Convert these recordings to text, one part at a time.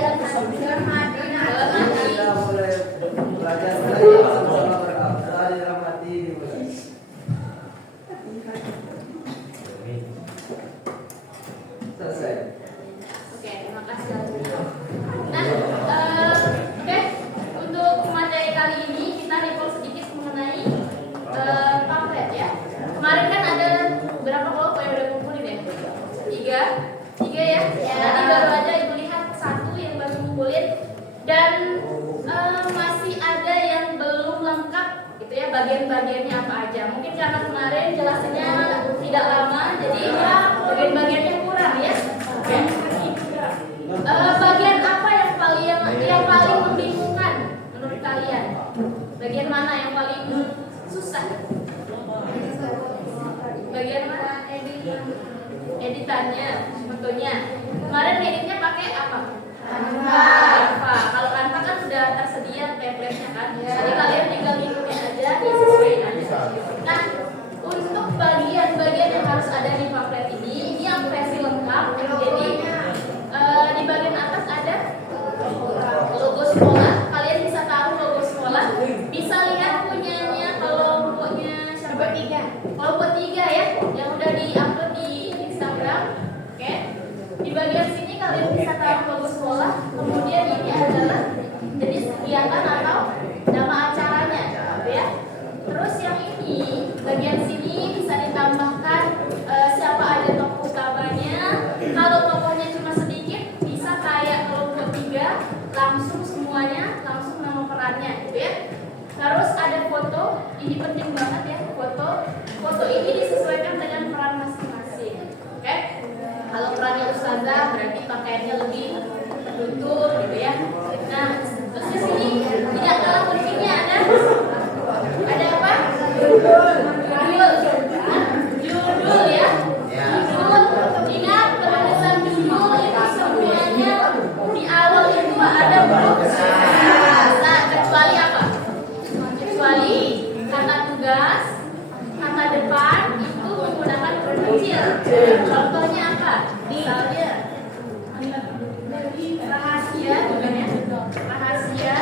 dalam hati. Dalam hati. Kita boleh belajar dari dalam hati. Selesai. Oke, terima kasih. Nah, oke, untuk materi kali ini kita recall sedikit mengenai pamflet ya. Kemarin kan ada berapa kelompok yang udah kumpulin ya? Tiga ya. Tadi baru aja ibu lihat satu yang baru kumpulin dan masih ada yang belum lengkap gitu ya, bagian-bagiannya apa aja. Mungkin karena kemarin jelasannya tidak lama, jadi bagian-bagiannya kurang ya. Oke. Bagian apa yang paling membingungkan menurut kalian? Bagian mana yang paling susah? Bagian mana? Editannya, fotonya. Kemarin editnya pakai apa? Canva. Kalau Canva kan sudah tersedia template-nya kan. Jadi kalian tinggal ikutin aja, disesuaikan. Nah, untuk bagian-bagian yang harus ada di pamflet ini yang versi lengkap. Jadi di bagian atas ada logo sekolah. Kalian bisa taruh logo sekolah. Bisa lihat punyanya kelompoknya siapa? Kelompok 3 ya, yang udah di-upload di Instagram. Oke. Di bagian sini kalian bisa taruh logo sekolah. Kemudian ini adalah jenis kegiatan atau nama acaranya, gitu ya. Terus yang ini bagian sini bisa ditambahkan siapa aja tokoh utamanya. Kalau tokohnya cuma sedikit, bisa kayak kelompok 3, langsung semuanya, langsung nama perannya, gitu ya. Terus ada foto, ini penting banget ya, foto. Foto ini disesuaikan dengan peran masing-masing. Oke? Kalau perannya ustazah berarti pakaiannya lebih tertutup, gitu ya. Nah, terus di sini tidak kalah pentingnya ada apa? Judul ya. Judul. Ingat penulisan judul itu semuanya di awal itu ada huruf nah, kecuali apa? Kecuali kata tugas, kata depan itu menggunakan huruf kecil. Contohnya apa? Misalnya rahasia, bukan ya? Rahasia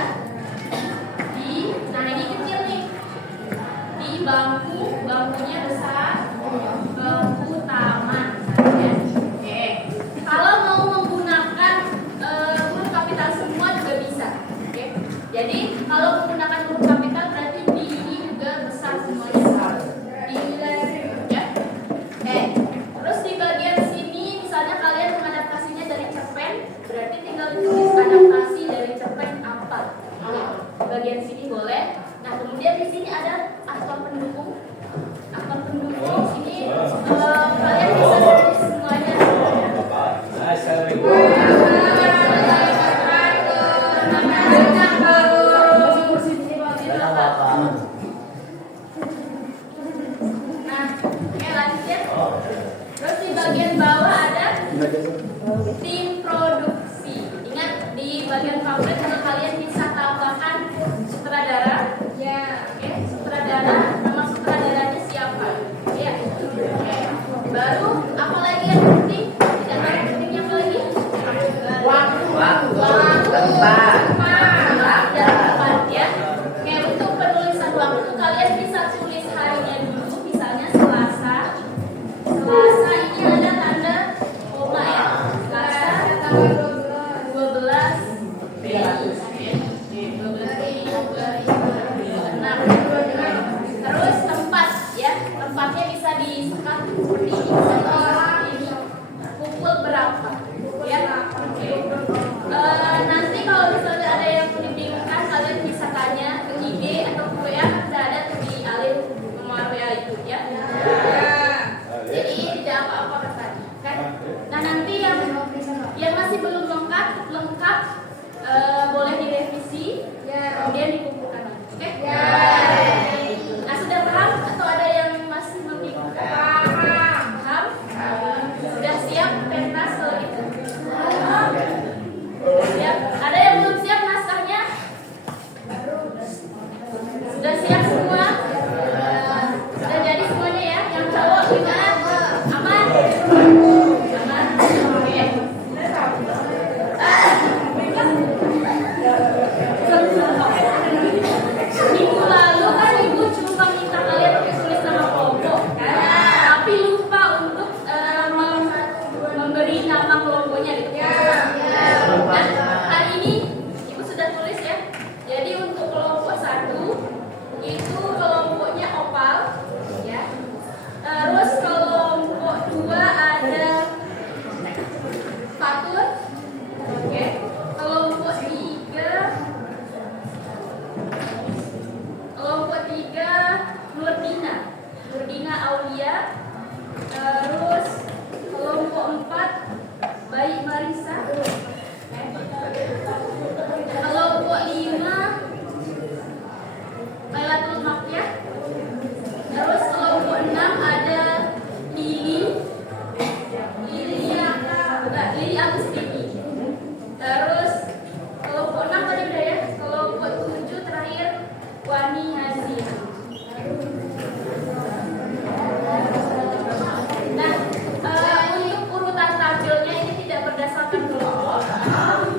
nah ini kecil nih. Di bangkunya besar, bangku taman. Ya. Oke. Kalau mau menggunakan huruf kapital semua juga bisa. Oke. Jadi kalau menggunakan huruf kapital berarti di ini juga besar semuanya. Di ya. Oke. Terus di bagian sini misalnya kalian mengadaptasinya dari cerpen, berarti tinggal ditulis adaptasi dari cerpen apa. Bagian sini boleh. Nah, kemudian di sini ada aktor pendukung. Aktor pendukung ini kalian bisa tulis semuanya. Nah, oke lanjut ya. Terus di bagian bawah ada tim produksi. Ingat di bagian pamflet kalau kalian bisa tambahkan sutradara. Ya, oke, sutradara, nama sutradaranya siapa? Ya. Oke. Baru apa lagi yang penting? Tidak ada pentingnya apa lagi? Waktu. Tempat ya. Oke, untuk penulisan waktu kalian bisa tulis harinya dulu, misalnya Selasa. Selasa ini ada tanda koma ya. Selasa tanggal 12 Mei. Terus tempat ya, tempatnya bisa disekat seperti ini. Pukul berapa? Ya. Nanti kalau bisa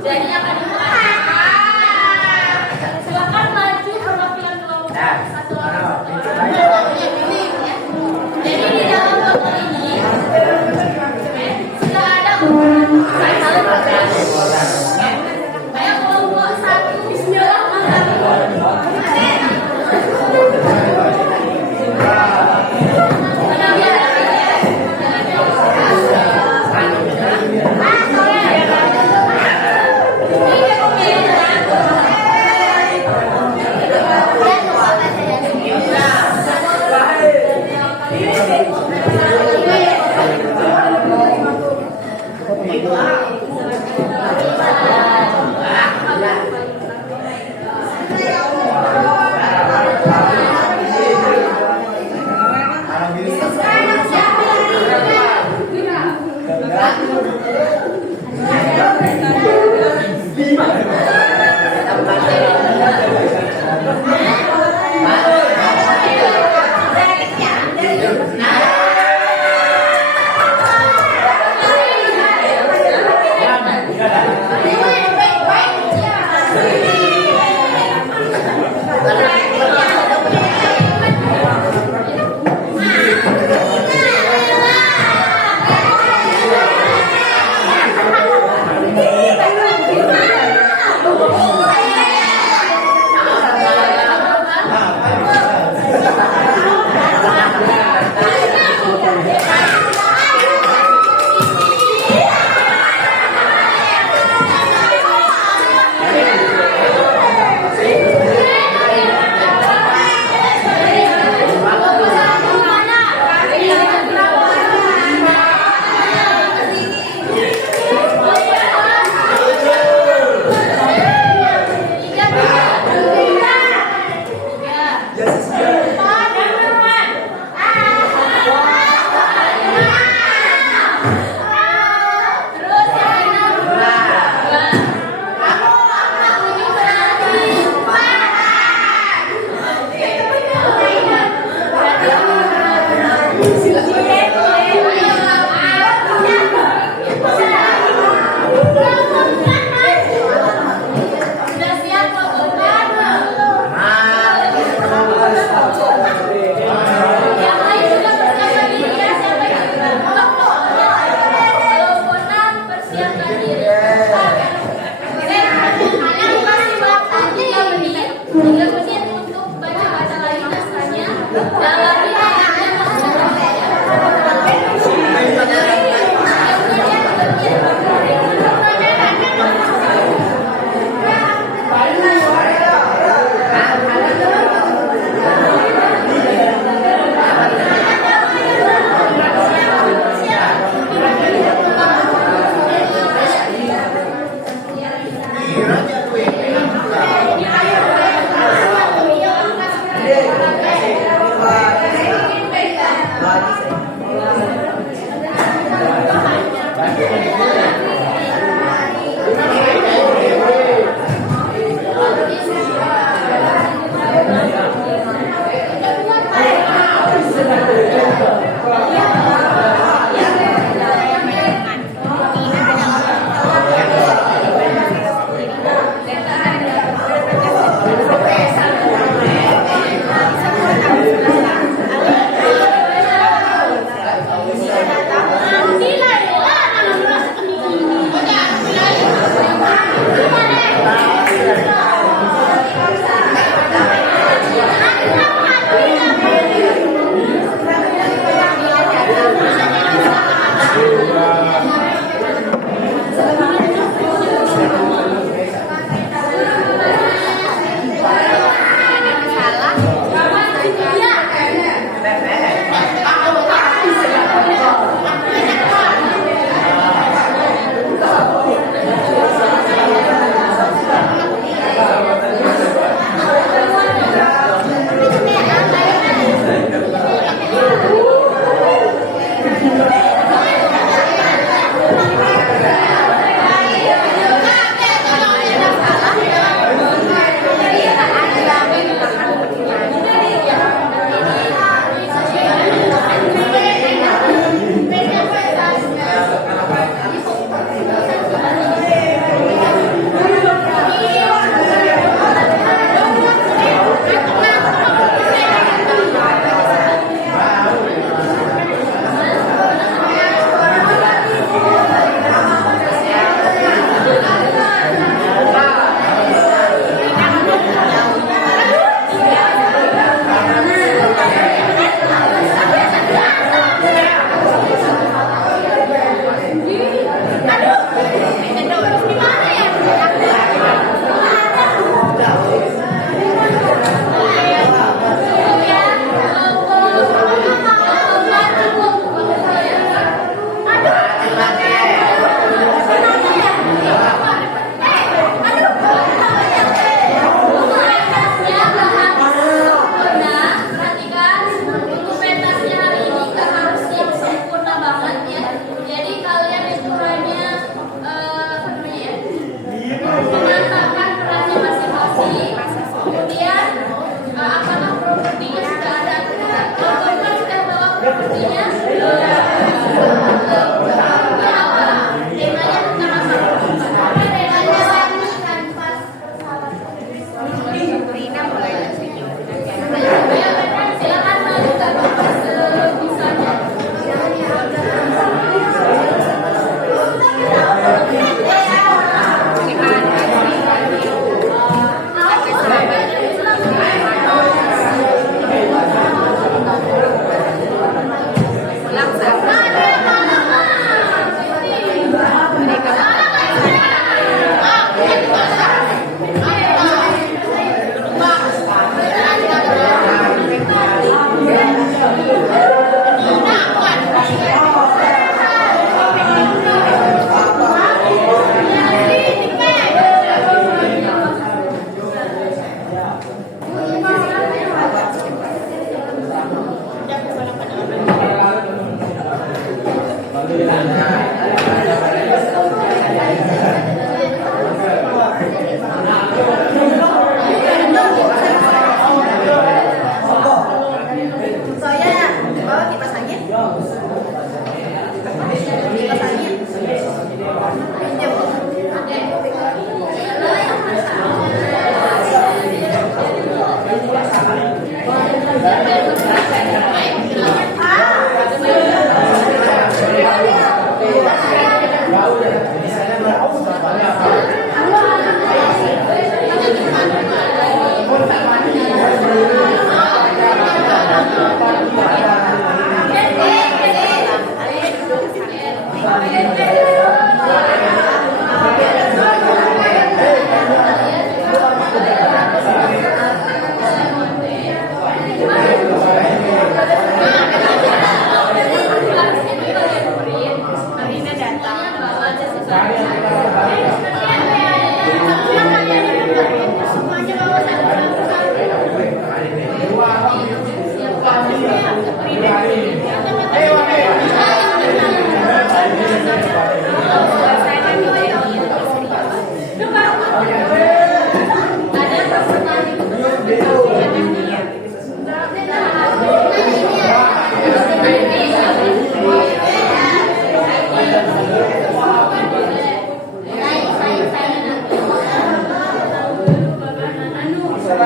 Jadi akan dimulai. Silakan maju perwakilan kelompok satu orang. Jadi di dalam foto ini sudah ada kayak kelompok satu. Bismillah.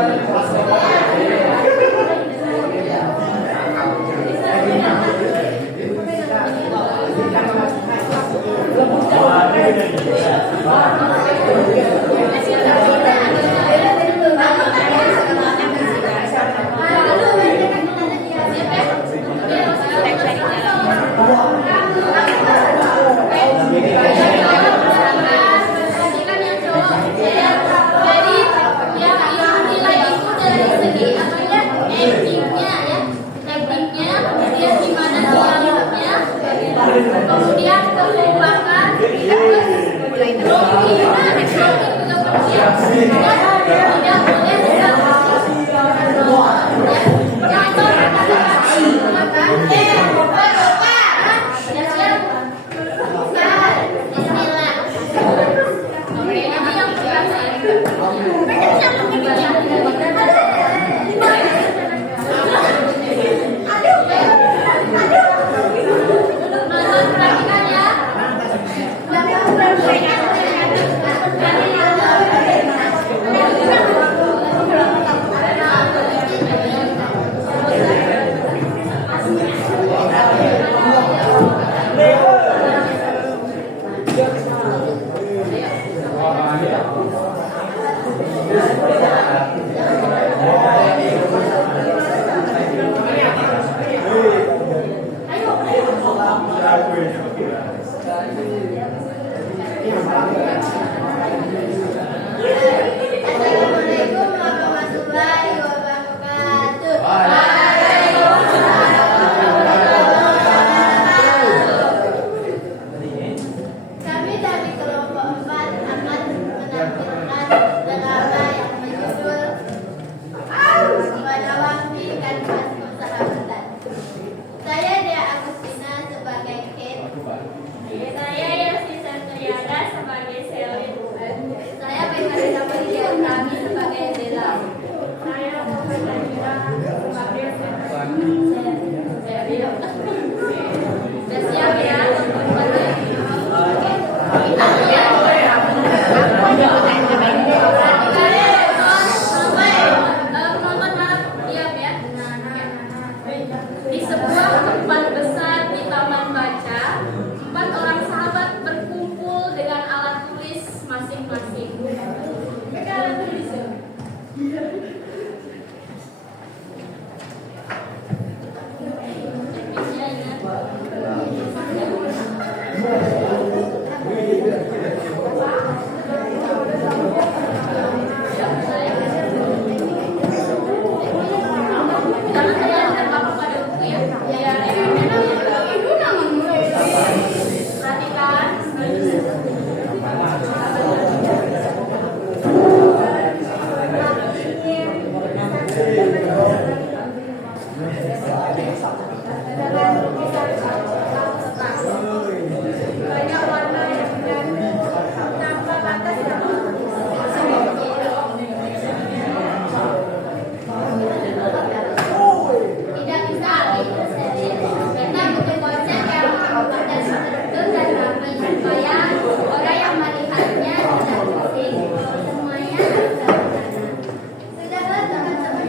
Assalamualaikum warahmatullahi wabarakatuh. Kami dari kelompok 4 akan menampilkan drama yang berjudul Pada Waktu Kanvas Persahabatan. Saya Dea Agustina sebagai Kate. Saya Yasi Santriana sebagai Selin. Saya Bekarina Maria Utami sebagai Dela. Saya Muhammad Najira sebagai Selin. Sudah siap ya teman-teman? Penonton harap diam ya. Di sebuah tempat besar di taman baca, 4 orang sahabat berkumpul dengan alat tulis masing-masing. Mereka alat tulis ya? Teknisnya ingat. Jangan terlihat apa pada buku ya. Perhatikan. Banyak warna yang mengganggu tanpa batas yang Tidak bisa gitu serius. Kita butuh konsep yang pada tertentu dan rapi supaya orang yang melihatnya tidak pusing. Semuanya sederhana. Sudahlah teman-teman.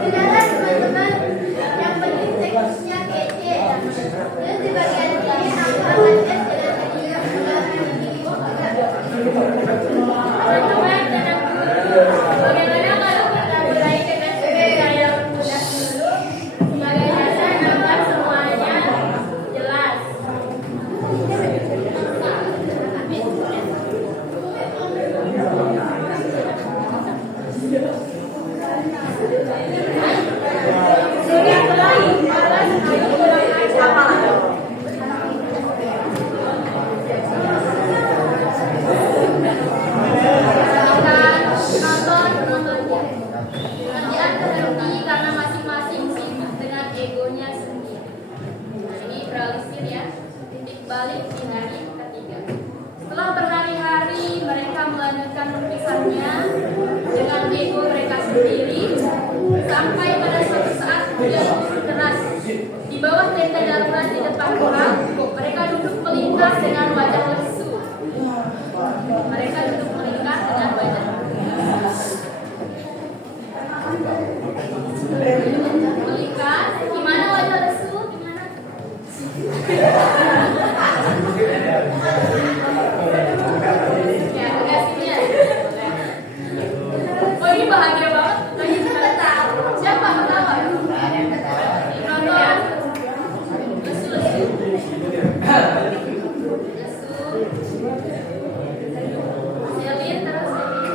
Sudahlah teman-teman. Yang penting teknisnya kece. Terus di bagian ini aku akan tes dengan video Teman-teman, tenang dulu. Bagaimana kalau kita mulai dengan cerita yang mudah dulu? Sebagai dasar agar semuanya jelas. Kerjaan terhenti karena masing-masing sibuk dengan egonya sendiri. Nah, ini beralisir ya. Titik balik di hari ketiga. Setelah berhari-hari mereka melanjutkan lukisannya dengan ego mereka sendiri sampai pada suatu saat hujan deras. Di bawah tenda darurat di depan kolam, mereka duduk melingkar dengan wajah lesu. Mereka duduk melingkar dengan wajah Selin terus Selin.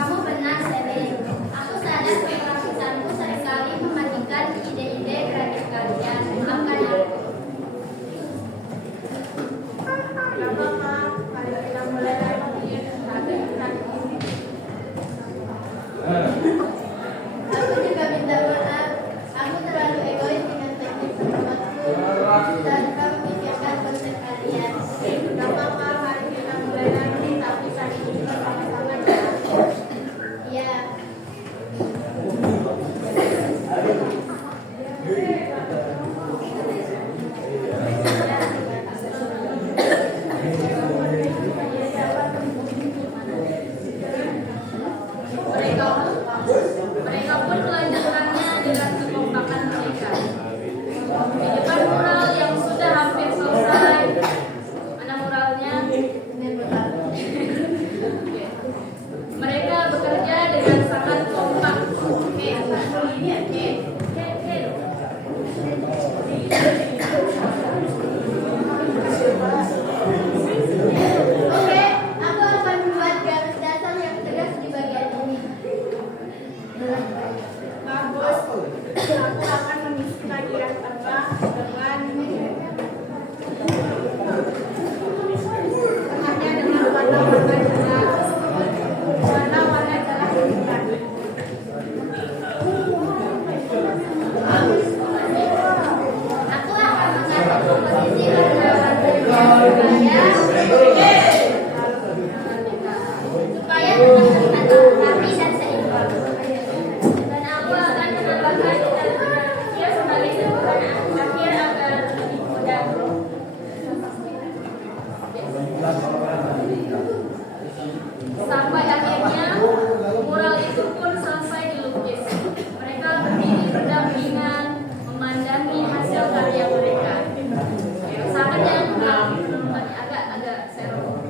Kamu benar, Selin. Aku sadar keperapisanku seringkali mematikan ide-ide kreatif kalian. Maafkan aku. Mari kita mulai lagi. Aku juga minta maaf. Aku terlalu egois dengan teknik pendamatku tanpa memikirkan konsep kalian. Gak apa-apa, mari kita mulai lagi. Tapi saat ini bersama-sama ya. Iya. Mereka pun melanjutkannya dengan kekompakan mereka. Di depan mural yang sudah hampir selesai. Mana muralnya? Mereka bekerja dengan sangat kompak. Oke, aku akan membuat garis dasar yang tegas di bagian ini. Bagus. Aku akan mengisi bagian tengah tengahnya dengan warna-warna jelas. Warna-warna jelas ini. Aku akan mengatur komposisi warna-warna supaya terlihat rapi dan seimbang. Dan aku akan menambahkan dia sebagai sederhana akhir agar lebih mudah. Sampai akhirnya mural itu pun selesai dilukis. Mereka berdiri berdampingan memandangi hasil karya mereka. Sangat yang agak seru.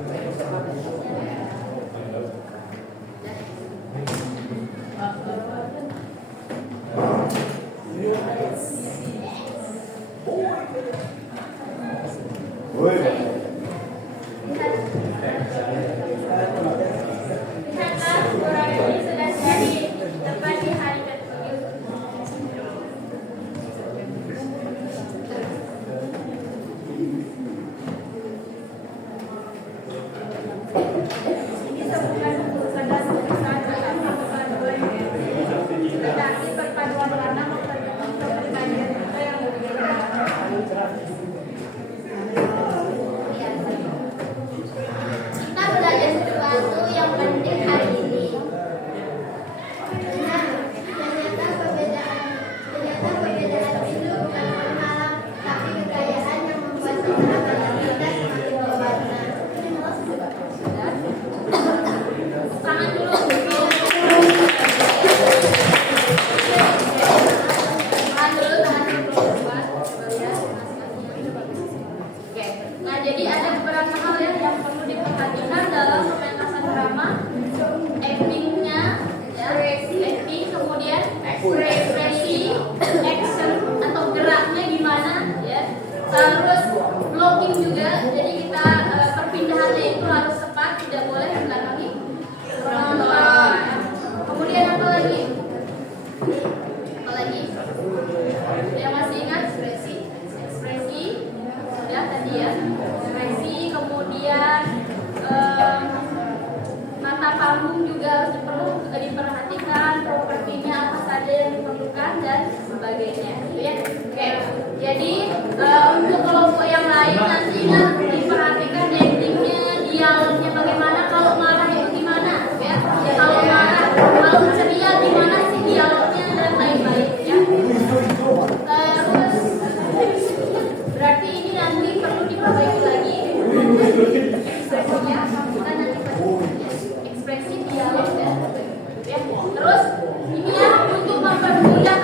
Lihatlah, mural ini sudah jadi tepat di hari ke-7. Ini bukan sekedar lukisan atau perpaduan, tetapi perpaduan warna mempertemukan kepribadian kita yang berbeda. Kita belajar sesuatu yang penting hari ini. Nah, ternyata perbedaan itu bukan penghalang, tapi kekayaan yang membuat keberagaman kita semakin berwarna. Tangan dulu. Tahan dulu. Ya. Oke. Nah, jadi ada beberapa hal yang perlu diperhatikan dalam pementasan drama. Actingnya, ya, acting, kemudian ekspresi, action atau geraknya gimana, ya. Terus blocking juga. Jadi kita perpindahannya itu harus tepat, tidak boleh membelakangi penonton. Kemudian apa lagi? Yang masih ingat ekspresi, ya tadi ya, ekspresi, kemudian mata panggung juga harus diperhatikan, propertinya apa saja yang diperlukan dan sebagainya, gitu ya. Oke, jadi untuk kelompok yang lain nanti ingat diperhatikan actingnya, dialognya bagaimana, kalau marah itu gimana, ya. Kalau marah, kalau ceria gimana sih dialognya dan lain-lain, ya. Terus berarti ini nanti perlu diperbaiki lagi ekspresinya, kita nanti ekspresi dialog ya. Terus ini ya untuk mempermudah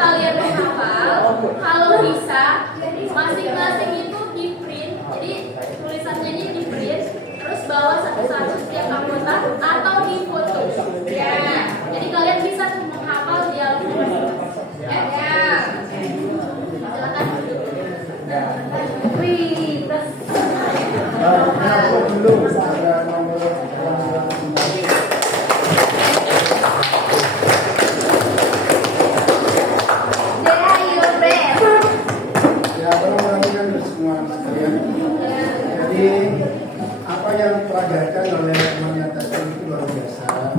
apa yang dipelajarkan oleh temannya tadi itu luar biasa.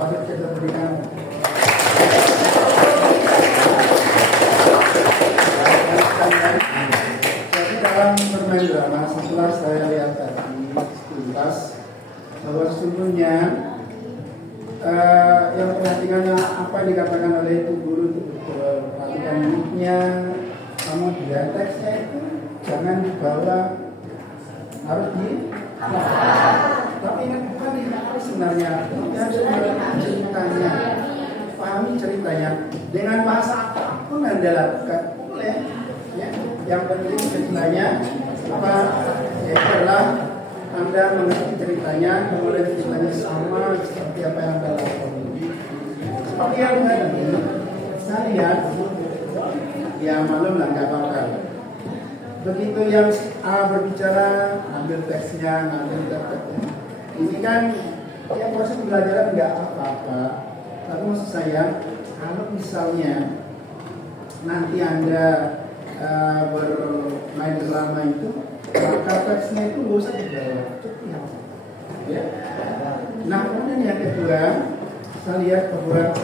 Patut kita berikan. Jadi dalam bermain drama, setelah saya lihat tadi sekilas bahwa sesungguhnya yang perhatikannya apa yang dikatakan oleh itu guru itu betul, perhatikan mimiknya, kemudian teksnya itu jangan dibawa, harus di tapi ini bukan di sebenarnya, tapi harus mengerti ceritanya, pahami ceritanya dengan bahasa apapun yang Anda lakukan boleh ya. Yang penting ceritanya apa ya, adalah Anda mengerti ceritanya, kemudian ceritanya sama seperti apa yang Anda lakukan. Seperti yang tadi saya lihat, ya malum lah nggak apa-apa. Begitu yang A berbicara, ambil teksnya, ambil teksnya. Ini kan ya proses pembelajaran nggak apa-apa. Tapi maksud saya, kalau misalnya nanti Anda bermain drama itu, maka teksnya itu nggak usah dibawa. Ya. Nah kemudian yang kedua, saya lihat bahwa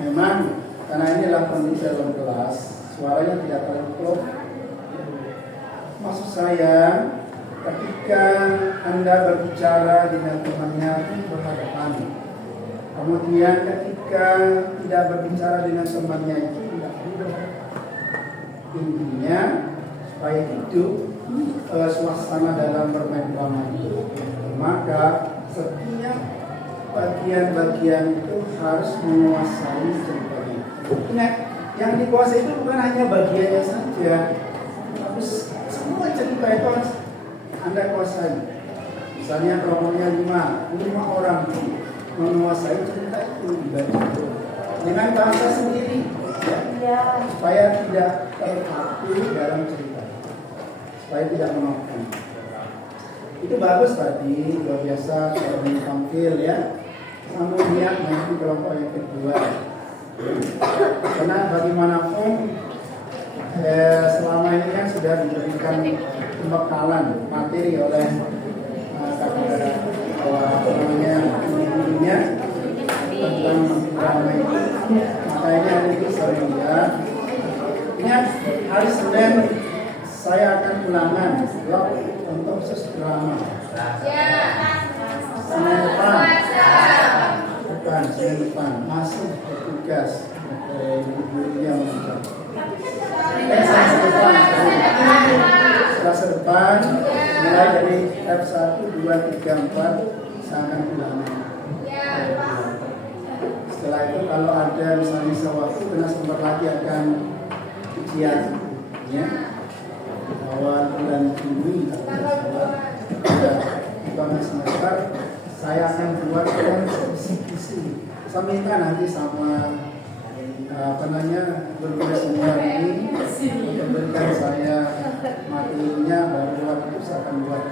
memang karena ini adalah kondisi dalam kelas, suaranya tidak terlalu klop. Maksud saya, ketika Anda berbicara dengan temannya berhadapan, kemudian ketika tidak berbicara dengan temannya itu tidak duduk. Intinya supaya hidup suasana dalam bermain drama itu, maka setiap bagian-bagian itu harus menguasai ceritanya. Ingat, yang dikuasai itu bukan hanya bagiannya saja, tapi semua cerita itu harus Anda kuasai. Misalnya kelompoknya 5 orang menguasai cerita itu dengan bahasa sendiri, ya, supaya tidak terpaku dalam cerita, supaya tidak monoton. Itu bagus tadi, luar biasa sudah tampil ya. Kemudian nanti kelompok yang kedua, karena bagaimanapun selama ini kan sudah diberikan pembekalan materi oleh gurunya tentang drama itu. Makanya hari ini sering lihat. Ingat, hari Senin saya akan ulangan blog untuk khusus drama. Senin depan masih bertugas gurunya mengajar. Selasa depan mulai dari F1, 2, 3, 4 saya akan ulangan. Setelah itu kalau ada misalnya sewaktu kena sebentar lagi akan ujian ya, awal bulan Juni bulan semester saya akan buat kisi-kisi. Saya minta nanti sama berbeda semua ini memberikan saya materinya, baru waktu saya akan buat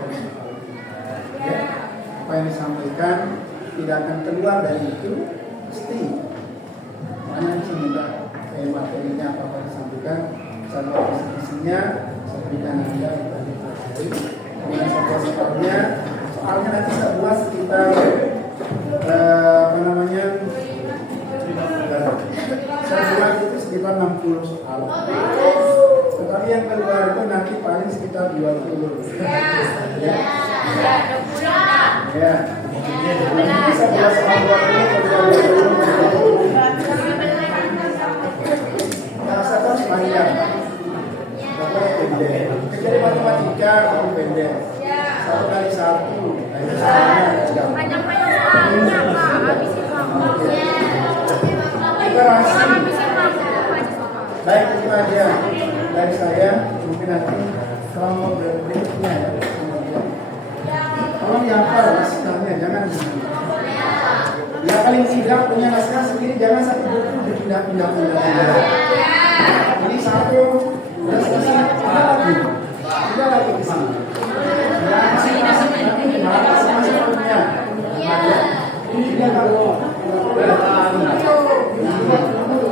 ya, apa yang disampaikan tidak akan keluar dari itu pasti. Makanya saya minta materinya apa yang disampaikan, saya buat kisi-kisinya, saya berikan Anda di pelajari. Kemudian soalnya nanti saya buat sekitar saya buat itu sekitar 60 soal. Tetapi yang keluar itu nanti paling sekitar 20. Ya. Ya. Bisa buat soal 20. Nah, saya tahu panjang. Bapak pendek. Kecuali matematika kamu pendek. 1 kali 1. Panjang-panjang soalnya Pak, habis itu baik, itu aja dari saya. Mungkin nanti kalau berikutnya ya, tolong dihafal naskahnya, jangan ya paling tidak punya naskah sendiri, jangan satu buku dipindah-pindah. Ini satu udah selesai, udah lagi ke sini. Masih punya. Ini kalau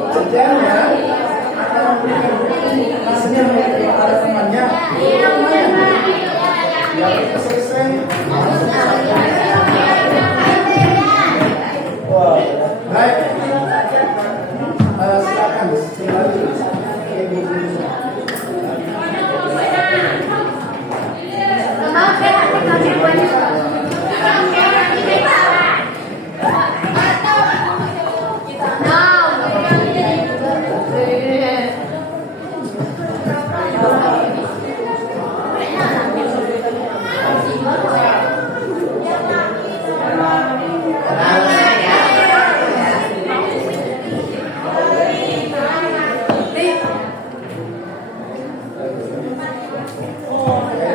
kerjanya akan memberikan hasilnya kepada temannya. Ya, selesai silakan kembali ke Indonesia.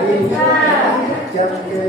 Jadi jam ke